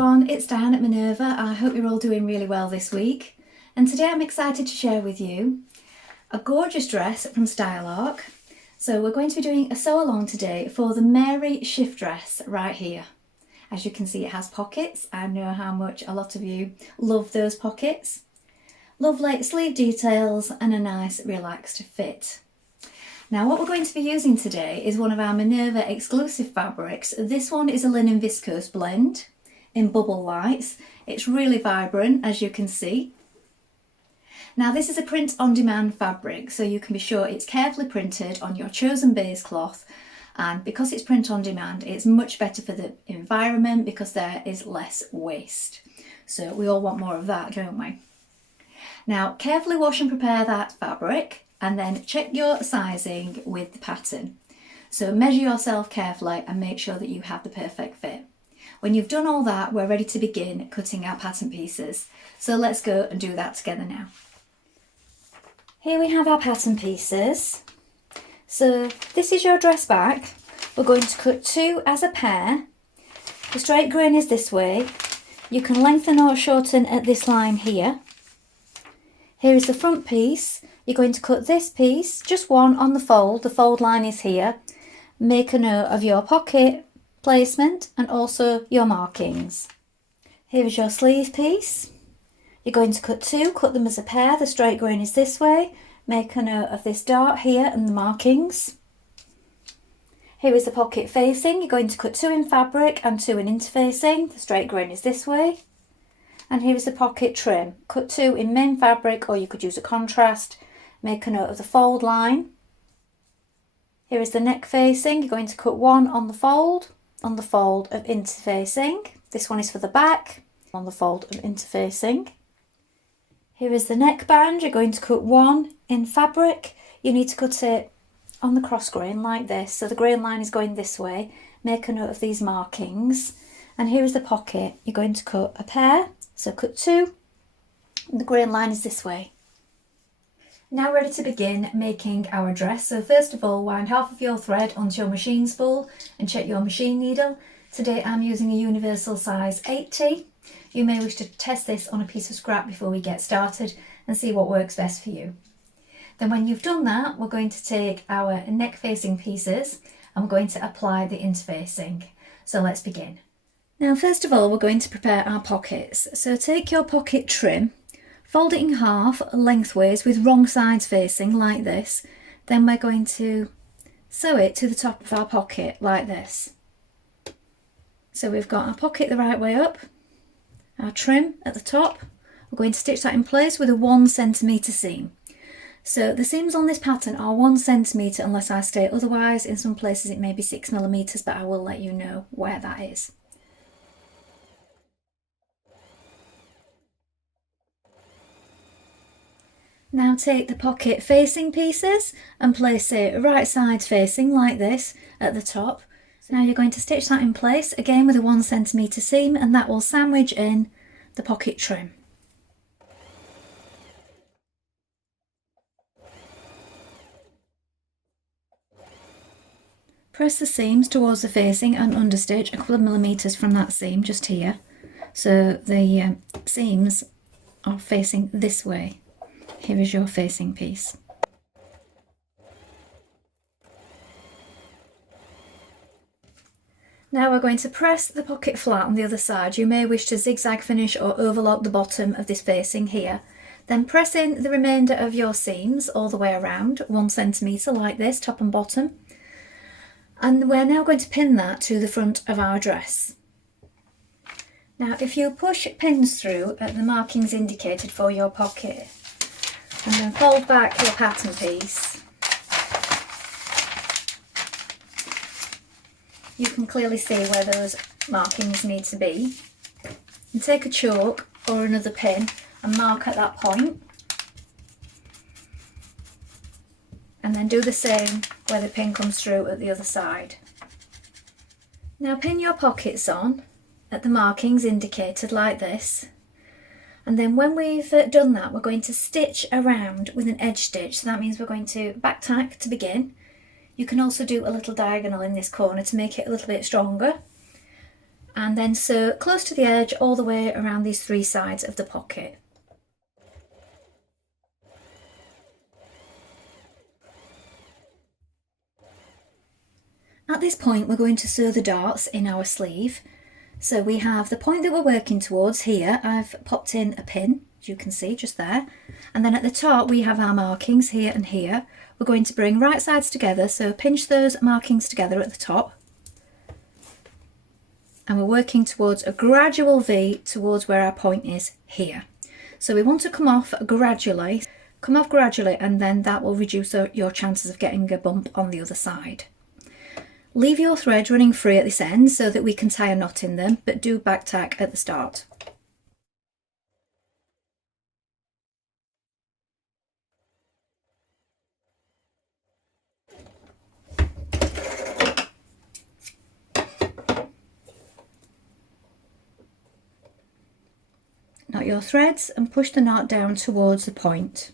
everyone, it's Dianne at Minerva. I hope you're all doing really well this week. And today I'm excited to share with you a gorgeous dress from Sewalong. So we're going to be doing a sew along today for the Mary shift dress right here. As you can see, it has pockets. I know how much a lot of you love those pockets. Lovely sleeve details and a nice relaxed fit. Now what we're going to be using today is one of our Minerva exclusive fabrics. This one is a linen viscose blend in bubble lights. It's really vibrant, as you can see. Now this is a print on demand fabric, so you can be sure it's carefully printed on your chosen base cloth, and because it's print on demand it's much better for the environment because there is less waste. So we all want more of that, don't we? Now carefully wash and prepare that fabric and then check your sizing with the pattern. So measure yourself carefully and make sure that you have the perfect fit. When you've done all that, we're ready to begin cutting our pattern pieces. So let's go and do that together now. Here we have our pattern pieces. So this is your dress back. We're going to cut two as a pair. The straight grain is this way. You can lengthen or shorten at this line here. Here is the front piece. You're going to cut this piece, just one on the fold line is here. Make a note of your pocket placement and also your markings. Here is your sleeve piece. You're going to cut two, cut them as a pair, the straight grain is this way. Make a note of this dart here and the markings. Here is the pocket facing. You're going to cut two in fabric and two in interfacing. The straight grain is this way. And here is the pocket trim. Cut two in main fabric, or you could use a contrast. Make a note of the fold line. Here is the neck facing. You're going to cut one on the fold of interfacing. This one is for the back, on the fold of interfacing. Here is the neckband. You're going to cut one in fabric. You need to cut it on the cross grain like this. So the grain line is going this way. Make a note of these markings. And here is the pocket. You're going to cut a pair. So cut two. And the grain line is this way. Now ready to begin making our dress. So first of all, wind half of your thread onto your machine spool and check your machine needle. Today I'm using a universal size 80. You may wish to test this on a piece of scrap before we get started and see what works best for you. Then when you've done that, we're going to take our neck facing pieces and we're going to apply the interfacing. So let's begin. Now first of all, we're going to prepare our pockets. So take your pocket trim, fold it in half lengthways with wrong sides facing like this. Then we're going to sew it to the top of our pocket like this. So we've got our pocket the right way up, our trim at the top. We're going to stitch that in place with a 1 centimetre seam. So the seams on this pattern are 1 centimetre unless I state otherwise. In some places it may be 6 millimetres, but I will let you know where that is. Now take the pocket facing pieces and place it right side facing like this at the top. So now you're going to stitch that in place again with a 1 centimetre seam, and that will sandwich in the pocket trim. Press the seams towards the facing and understitch a couple of millimetres from that seam just here. So the seams are facing this way. Here is your facing piece. Now we're going to press the pocket flat on the other side. You may wish to zigzag finish or overlock the bottom of this facing here. Then press in the remainder of your seams all the way around, 1 centimetre like this, top and bottom. And we're now going to pin that to the front of our dress. Now if you push pins through at the markings indicated for your pocket, and then fold back your pattern piece, you can clearly see where those markings need to be. And take a chalk or another pin and mark at that point. And then do the same where the pin comes through at the other side. Now pin your pockets on at the markings indicated like this. And then when we've done that, we're going to stitch around with an edge stitch. So that means we're going to back tack to begin. You can also do a little diagonal in this corner to make it a little bit stronger. and then sew close to the edge all the way around these 3 sides of the pocket. At this point we're going to sew the darts in our sleeve. So we have the point that we're working towards here. I've popped in a pin, as you can see, just there. And then at the top we have our markings here and here. We're going to bring right sides together, so pinch those markings together at the top. And we're working towards a gradual V towards where our point is here. So we want to come off gradually, and then that will reduce your chances of getting a bump on the other side. Leave your thread running free at this end so that we can tie a knot in them, but do back tack at the start. Knot your threads and push the knot down towards the point.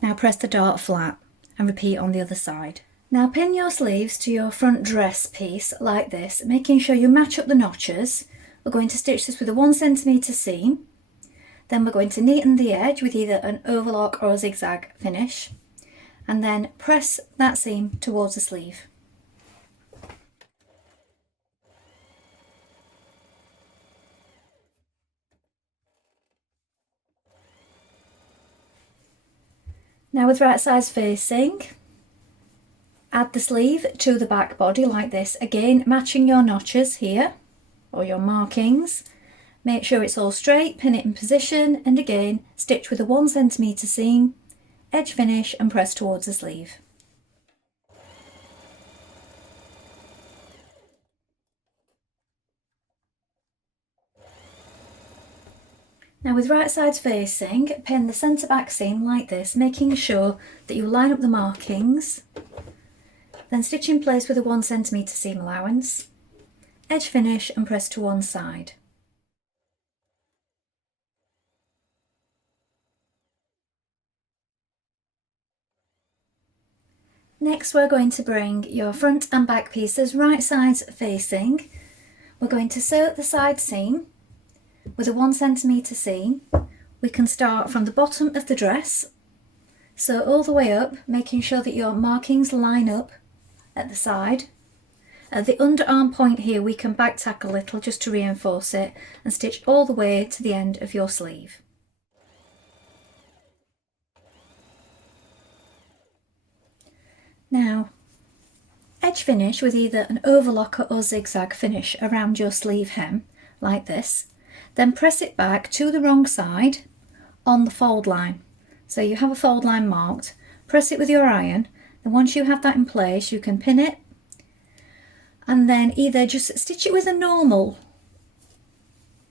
Now press the dart flat and repeat on the other side. Now pin your sleeves to your front dress piece like this, making sure you match up the notches. We're going to stitch this with a 1 centimetre seam. Then we're going to neaten the edge with either an overlock or a zigzag finish, and then press that seam towards the sleeve. Now with right sides facing, add the sleeve to the back body like this, again matching your notches here, or your markings. Make sure it's all straight, pin it in position, and again stitch with a 1 centimetre seam, edge finish and press towards the sleeve. Now with right sides facing, pin the centre back seam like this, making sure that you line up the markings. Then stitch in place with a 1 centimetre seam allowance, edge finish and press to one side. Next we're going to bring your front and back pieces right sides facing. We're going to sew the side seam with a 1 centimetre seam. We can start from the bottom of the dress, sew all the way up, making sure that your markings line up at the side. At the underarm point here we can back tack a little just to reinforce it and stitch all the way to the end of your sleeve. Now edge finish with either an overlocker or zigzag finish around your sleeve hem like this, then press it back to the wrong side on the fold line. So you have a fold line marked, press it with your iron, and once you have that in place you can pin it and then either just stitch it with a normal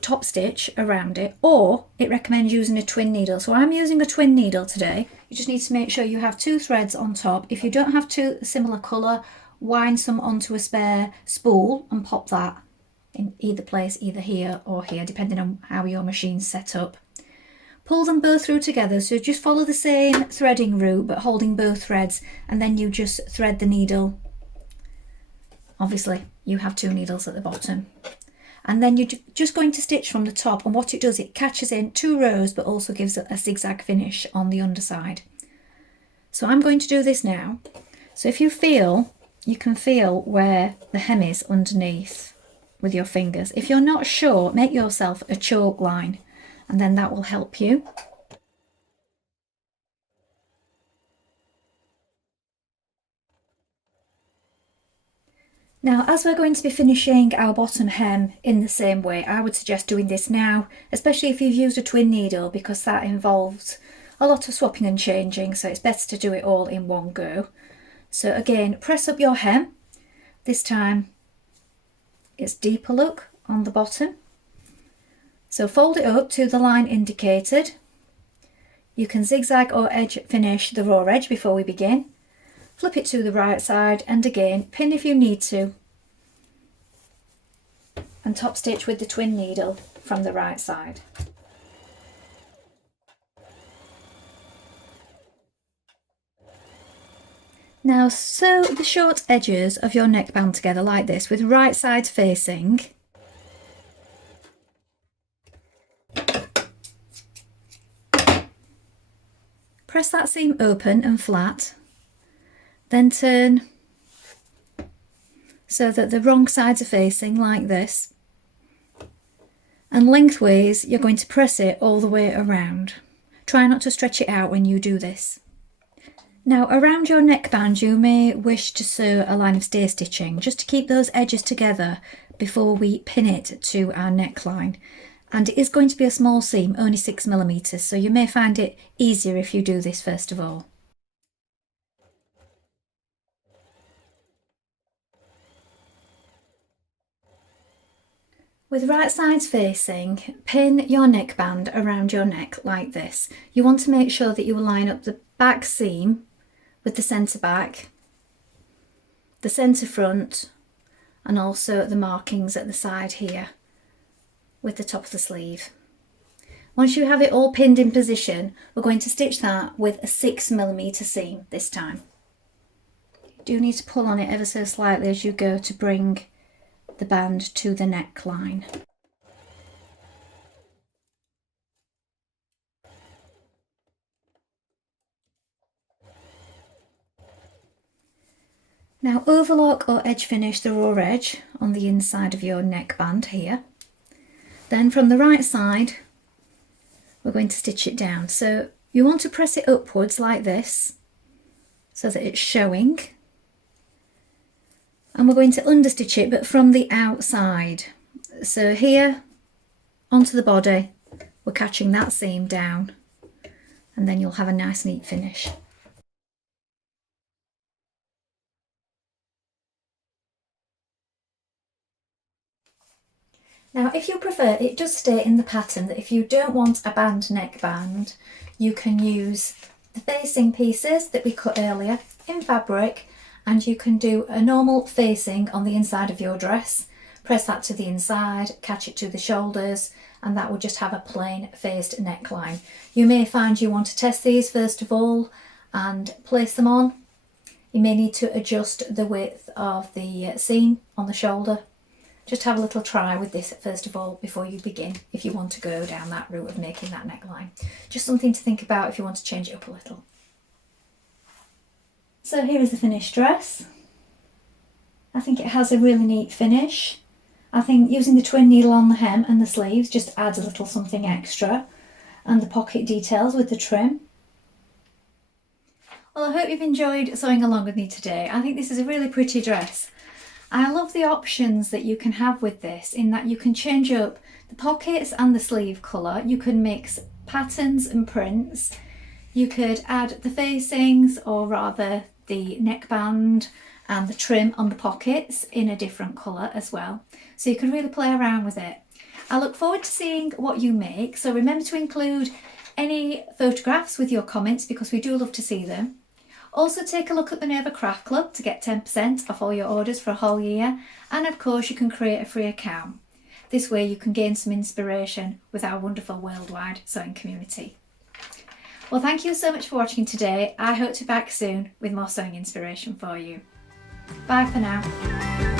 top stitch around it, or it recommends using a twin needle. So I'm using a twin needle today. You just need to make sure you have 2 threads on top. If you don't have 2 similar colour, wind some onto a spare spool and pop that in either place, either here or here, depending on how your machine's set up. Pull them both through together, so just follow the same threading route but holding both threads, and then you just thread the needle. Obviously you have 2 needles at the bottom, and then you're just going to stitch from the top, and what it does, it catches in 2 rows but also gives a zigzag finish on the underside. So I'm going to do this now. So if you feel, you can feel where the hem is underneath with your fingers. If you're not sure, make yourself a chalk line and then that will help you. Now, as we're going to be finishing our bottom hem in the same way, I would suggest doing this now, especially if you've used a twin needle, because that involves a lot of swapping and changing, so it's better to do it all in one go. So again, press up your hem. This time it's deeper look on the bottom. So fold it up to the line indicated. You can zigzag or edge finish the raw edge before we begin. Flip it to the right side and again pin if you need to, and top stitch with the twin needle from the right side. Now sew the short edges of your neckband together like this with right sides facing. Press that seam open and flat, then turn so that the wrong sides are facing like this, and lengthways you're going to press it all the way around. Try not to stretch it out when you do this. Now around your neckband you may wish to sew a line of stay stitching just to keep those edges together before we pin it to our neckline. And it is going to be a small seam, only 6mm, so you may find it easier if you do this first of all. With right sides facing, pin your neckband around your neck like this. You want to make sure that you line up the back seam with the centre back, the centre front, and also the markings at the side here with the top of the sleeve. Once you have it all pinned in position, we're going to stitch that with a 6mm seam this time. You do need to pull on it ever so slightly as you go to bring the band to the neckline. Now overlock or edge finish the raw edge on the inside of your neckband here. Then from the right side we're going to stitch it down. So you want to press it upwards like this so that it's showing. And we're going to understitch it but from the outside. So here onto the body we're catching that seam down, and then you'll have a nice neat finish. Now if you prefer, it does state in the pattern that if you don't want a band neckband, you can use the facing pieces that we cut earlier in fabric, and you can do a normal facing on the inside of your dress, press that to the inside, catch it to the shoulders, and that will just have a plain faced neckline. You may find you want to test these first of all and place them on. You may need to adjust the width of the seam on the shoulder. Just have a little try with this first of all before you begin, if you want to go down that route of making that neckline. Just something to think about if you want to change it up a little. So here is the finished dress. I think it has a really neat finish. I think using the twin needle on the hem and the sleeves just adds a little something extra, and the pocket details with the trim. Well, I hope you've enjoyed sewing along with me today. I think this is a really pretty dress. I love the options that you can have with this, in that you can change up the pockets and the sleeve colour. You can mix patterns and prints. You could add the facings, or rather the neckband and the trim on the pockets in a different colour as well. So you can really play around with it. I look forward to seeing what you make. So remember to include any photographs with your comments, because we do love to see them. Also take a look at the Minerva Craft Club to get 10% off all your orders for a whole year, and of course you can create a free account. This way you can gain some inspiration with our wonderful worldwide sewing community. Well, thank you so much for watching today. I hope to be back soon with more sewing inspiration for you. Bye for now.